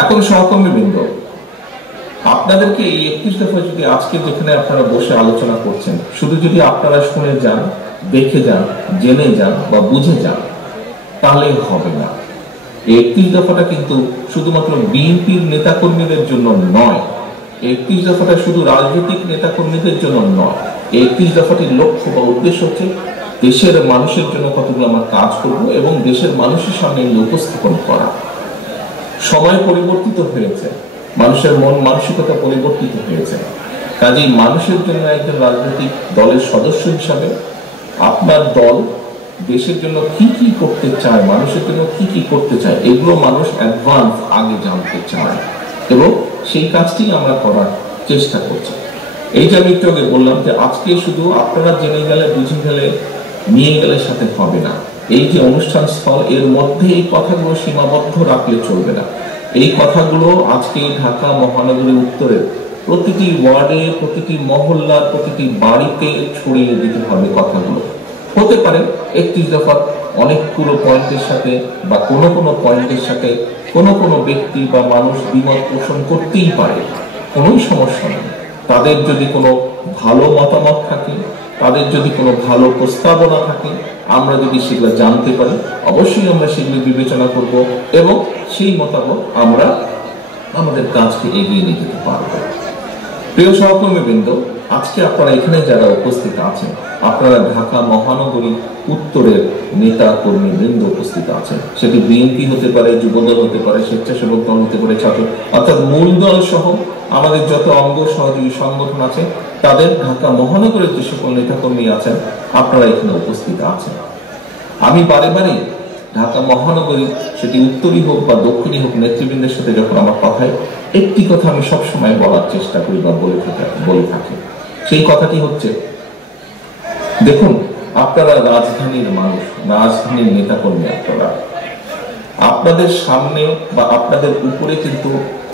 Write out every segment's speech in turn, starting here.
এখন সহকর্মীবৃন্দ, আপনাদেরকে এই 31 দফা যদি আজকে যেখানে আপনারা বসে আলোচনা করছেন, শুধু যদি আপনারা শুনে যান, দেখে যান, জেনে যান বা বুঝে যান, তাহলেই হবে না। এই 31 দফাটা কিন্তু শুধুমাত্র বিএনপির নেতাকর্মীদের জন্য নয়, 31 দফাটা শুধু রাজনৈতিক নেতাকর্মীদের জন্য নয়। এই 31 দফাটির লক্ষ্য বা উদ্দেশ্য হচ্ছে দেশের মানুষের জন্য কতগুলো আমরা কাজ করব এবং দেশের মানুষের সামনে উপস্থাপন করা। সময় পরিবর্তিত হয়েছে, মানুষের মন মানসিকতা পরিবর্তিত হয়েছে। কাজেই মানুষের জন্য একজন রাজনৈতিক দলের সদস্য হিসাবে আপনার দল দেশের জন্য কি কি করতে চায়, মানুষের জন্য কি কি করতে চায়, এগুলো মানুষ অ্যাডভান্স আগে জানতে চায় এবং সেই কাজটি আমরা করার চেষ্টা করছি। এই যে আমি একটু আগে বললাম যে আজকে শুধু আপনারা জেনে গেলে, বুঝে গেলে, নিয়ে গেলে সাথে হবে না। এই যে অনুষ্ঠান স্থল, এর মধ্যে এই কথাগুলো সীমাবদ্ধ রাখলে চলবে না। এই কথাগুলো আজকে ঢাকা মহানগরী উত্তরের প্রতিটি ওয়ার্ডে, প্রতিটি মহল্লার, প্রতিটি বাড়িতে ছড়িয়ে দিতে হবে কথাগুলো। হতে পারে 31 দফার অনেকগুলো পয়েন্টের সাথে বা কোনো পয়েন্টের সাথে কোনো ব্যক্তি বা মানুষ দ্বিমত পোষণ করতেই পারে, কোনো সমস্যা নেই। তাদের যদি কোনো ভালো মতামত থাকে, তাদের যদি কোনো ভালো প্রস্তাবনা থাকে, আমরা যদি সেগুলো জানতে পারি, অবশ্যই আমরা সেগুলো বিবেচনা করব এবং সেই মোতাবেক আমরা আমাদের কাজকে এগিয়ে নিয়ে যেতে পারব। প্রিয় সহকর্মীবৃন্দ, আজকে আপনারা এখানে যারা উপস্থিত আছেন, আপনারা ঢাকা মহানগরী উত্তরের নেতা কর্মী বৃন্দ উপস্থিত আছেন। সেটি বিএনপি হতে পারে, যুবদল হতে পারে, স্বেচ্ছাসেবক দল হতে পারে, ছাত্র, অর্থাৎ মূল দল সহ আমাদের যত অঙ্গ সহযোগী সংগঠন আছে, তাদের ঢাকা মহানগরের যে সকল নেতা কর্মী আছেন, আপনারা এখানে উপস্থিত আছেন। আমি বারে বারে ঢাকা মহানগরী, সেটি উত্তরই হোক বা দক্ষিণই হোক, নেতৃবৃন্দের সাথে যখন আমার কথায় একটি কথা আমি সবসময় বলার চেষ্টা করি বা বলে থাকি, সেই কথাটি হচ্ছে, দেখুন, আপনারা রাজধানীর মানুষ, রাজধানীর নেতাকর্মী, আপনাদের সামনে বা আপনাদের উপরে কিন্তু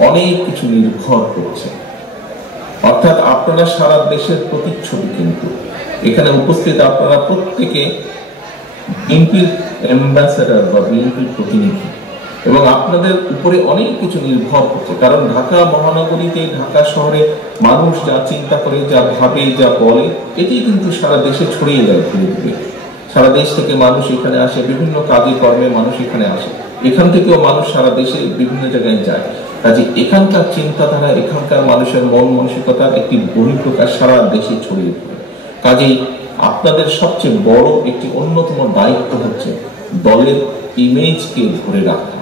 অনেক কিছু নির্ভর করছে। অর্থাৎ আপনারা সারা দেশের প্রতিচ্ছবি, কিন্তু এখানে উপস্থিত আপনারা প্রত্যেকে বিএনপির অ্যাম্বাসেডর বা বিএনপির প্রতিনিধি এবং আপনাদের উপরে অনেক কিছু নির্ভর করছে। কারণ ঢাকা মহানগরীতে, ঢাকা শহরে মানুষ যা চিন্তা করে, যা ভাবে, যা বলে, এটি কিন্তু সারা দেশে ছড়িয়ে যায় ধীরে ধীরে। সারা দেশ থেকে মানুষ এখানে আসে, বিভিন্ন কাজে কর্মে মানুষ এখানে আসে, এখান থেকেও মানুষ সারা দেশে বিভিন্ন জায়গায় যায়। কাজে এখানকার চিন্তাধারা, এখানকার মানুষের মন মানসিকতার একটি বহিঃপ্রকাশ সারা দেশে ছড়িয়ে পড়ে। কাজেই আপনাদের সবচেয়ে বড় একটি অন্যতম দায়িত্ব হচ্ছে দলের ইমেজকে ধরে রাখা,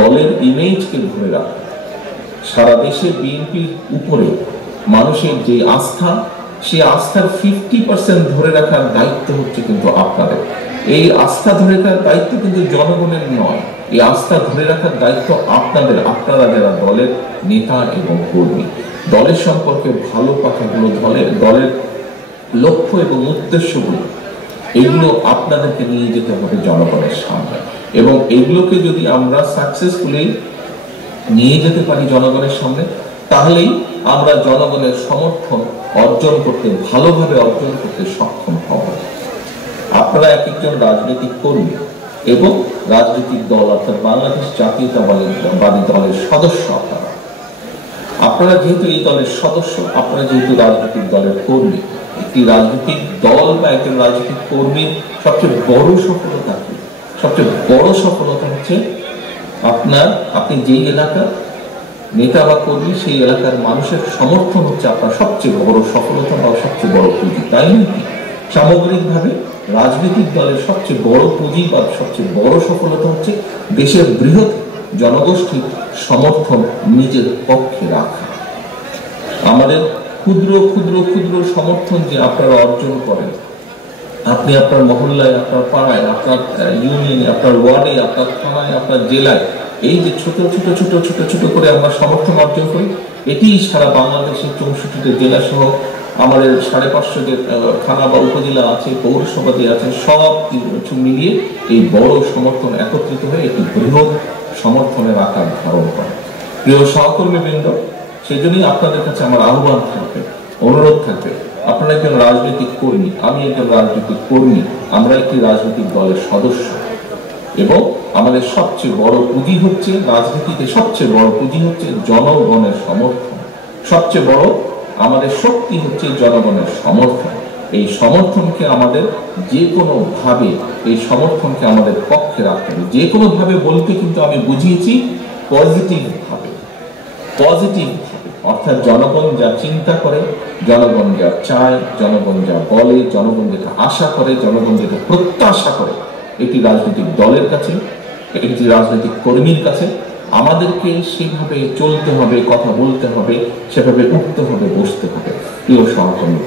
দলের ইমেজকে ধরে রাখা। সারা দেশে বিএনপির উপরে মানুষের যে আস্থা, সেই আস্থার 50% ধরে রাখার দায়িত্ব হচ্ছে কিন্তু আপনাদের। এই আস্থা ধরে রাখার দায়িত্ব কিন্তু জনগণের নয়, এই আস্থা ধরে রাখার দায়িত্ব আপনাদের, আপনারা যারা দলের নেতা এবং কর্মী। দলের সম্পর্কে ভালো কথাগুলো, দলের লক্ষ্য এবং উদ্দেশ্যগুলো, এগুলো আপনাদেরকে নিয়ে যেতে হবে জনগণের সামনে এবং এগুলোকে যদি আমরা সাকসেসফুলি নিয়ে যেতে পারি জনগণের সামনে, তাহলেই আমরা জনগণের সমর্থন অর্জন করতে, ভালোভাবে অর্জন করতে সক্ষম হব। আপনারা এক একজন রাজনৈতিক কর্মী এবং রাজনৈতিক দল, অর্থাৎ বাংলাদেশ জাতীয়তাবাদী দলের সদস্য। আপনারা যেহেতু এই দলের সদস্য, আপনারা যেহেতু রাজনৈতিক দলের কর্মী, একটি রাজনৈতিক দল বা একজন রাজনৈতিক কর্মীর সবচেয়ে বড় সফলতা হচ্ছে আপনি যেই এলাকার নেতা বা কর্মী, সেই এলাকার মানুষের সমর্থন হচ্ছে আপনার সবচেয়ে বড় সফলতা বা সবচেয়ে বড় পুঁজি, তাই নাকি? সামগ্রিকভাবে রাজনৈতিক দলের সবচেয়ে বড় পুঁজি বা সবচেয়ে বড় সফলতা হচ্ছে দেশের বৃহৎ জনগোষ্ঠীর সমর্থন নিজের পক্ষে রাখা। আমাদের ক্ষুদ্র ক্ষুদ্র ক্ষুদ্র সমর্থন যে আপনারা অর্জন করেন, আপনি আপনার মহল্লায়, আপনার পাড়ায়, আপনার ইউনিয়নে, আপনার ওয়ার্ডে, আপনার থানায়, আপনার জেলায়, এই যে ছোট ছোট ছোট ছোট ছোট করে আমরা সমর্থন অর্জন করি, এটি সারা বাংলাদেশের 64টি জেলা সহ আমাদের 550 যে থানা বা উপজেলা আছে, পৌরসভা যে আছে, সব কিছু মিলিয়ে এই বড় সমর্থন একত্রিত হয়ে একটি বৃহৎ সমর্থনের আকার ধারণ করে। প্রিয় সহকর্মীবৃন্দ, সেজন্যই আপনাদের কাছে আমার আহ্বান থাকবে, অনুরোধ থাকবে, আপনারা একজন রাজনৈতিক কর্মী, আমি একজন রাজনৈতিক কর্মী, আমরা একটি রাজনৈতিক দলের সদস্য এবং আমাদের সবচেয়ে বড় পুঁজি হচ্ছে, রাজনীতিতে সবচেয়ে বড় পুঁজি হচ্ছে জনগণের সমর্থন। সবচেয়ে বড় আমাদের শক্তি হচ্ছে জনগণের সমর্থন। এই সমর্থনকে আমাদের যে কোনো ভাবে, এই সমর্থনকে আমাদের পক্ষে রাখতে হবে। যে কোনো ভাবে বলতে কিন্তু আমি বুঝিয়েছি পজিটিভ ভাবে, পজিটিভ ভাবে, অর্থাৎ জনগণ যা চিন্তা করে, জনগণ যা চায়, জনগণ যা বলে, জনগণ যেটা আশা করে, জনগণ যেটা প্রত্যাশা করে, একটি রাজনৈতিক দলের কাছে, একটি রাজনৈতিক কর্মীর কাছে আমাদেরকে সেভাবে চলতে হবে, কথা বলতে হবে, সেভাবে উঠতে হবে, বসতে হবে। প্রিয় সহকর্মী।